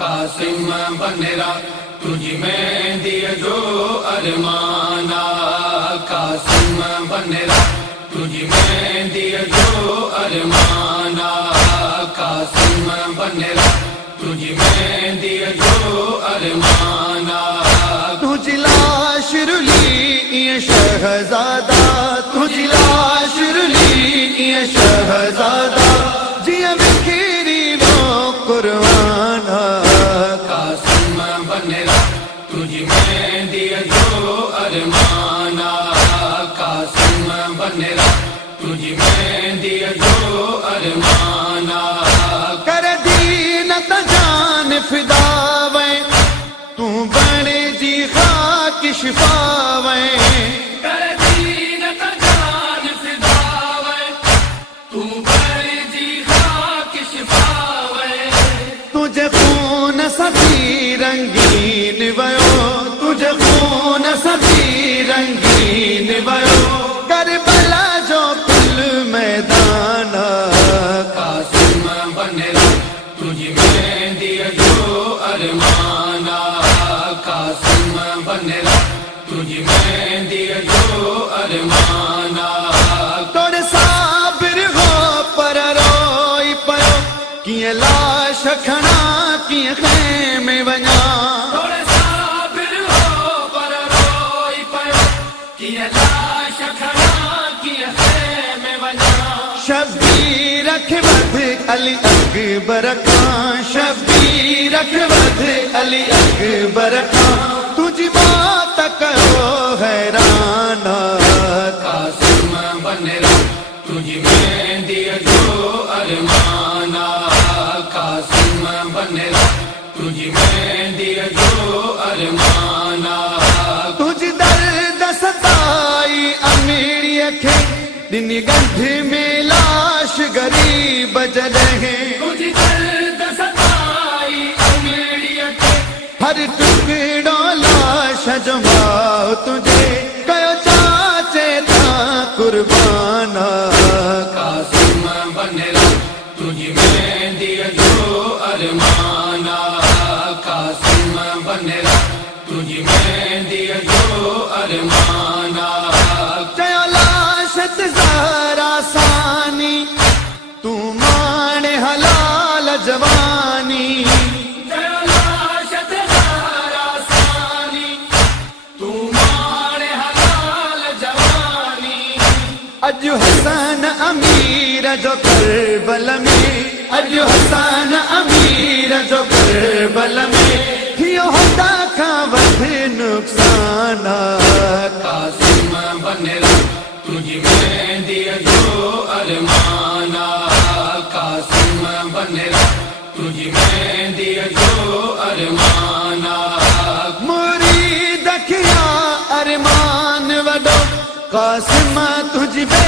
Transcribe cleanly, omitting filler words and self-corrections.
कासिम बनेरा तुझी में दिया जो अरमाना, कासिम बनेरा तुझी में दिया जो अरमाना, कासिम बनेरा तुझी में दिया जो अरमाना। तुझी लाश रुली ये शहजादा, तुझी लाश रुली ये शहजादा, जिया बिखरी वो कुर्बाना। कासिम बनेरा तुझी में दिया जो अरमाना, कासिम बनेरा तुझी में दिया जो अरमाना। कर दीन त जान फिदावे तू बने जी खाक शिफावे, कर दीन त जान फिदावे तू बने जी खाक शिफावे। तुझे खून सभी रंगीन वयो, तुझे खून सभी रंगीन वयो, करबला जो कुल मैदाना। कासिम बनेरा तुझी में दिया जो अरमाना, कासिम बनेरा तुझी में दिया जो अरमाना। तोड़ साबिर हो पर रोई पयो, किए लाश खना किए खेमे वञा। थोड़े साबिर हो पर रोई पयो, किए लाश खड़ा किए खेमे वञा। शब्बीर अखवद अली अकबर खां, शब्बीर अखवद अली अकबर खां, तुझी बात करो हैराना। कासिम बनेरा तुझी में दिया जो अरमाना, कासिम बनेरा तुझी में दिया जो अरमाना। तुझी दर्द सताई अमीरिय खे, दिन गंध में लाश गरीब जलहे। तुझी दर्द सताई अमीरिय खे, हर टुकड़ो लाश जमाओ तुझे, कयो चाचे ता कुर्बाना। कासिम बनेरा तुझी में दिया जो अरमाना, कासिम बनेरा तुझी में दिया जो अरमाना। चयो लाशत ज़हरा सानी, तू माने हलाल जवानी। जयो लाशत ज़हरा सानी, तू माने हलाल जवानी। अजु हसन अमीर जो करबल में, अजु हसन अमीर जो करबल में, थियो होता का वध नुकसाना। कासिम बनेरा तुझी में दिया जो अरमाना, कासिम बनेरा तुझी में दिया जो अरमाना। मुरीद किया अरमान वडो, कासिम तुझ पे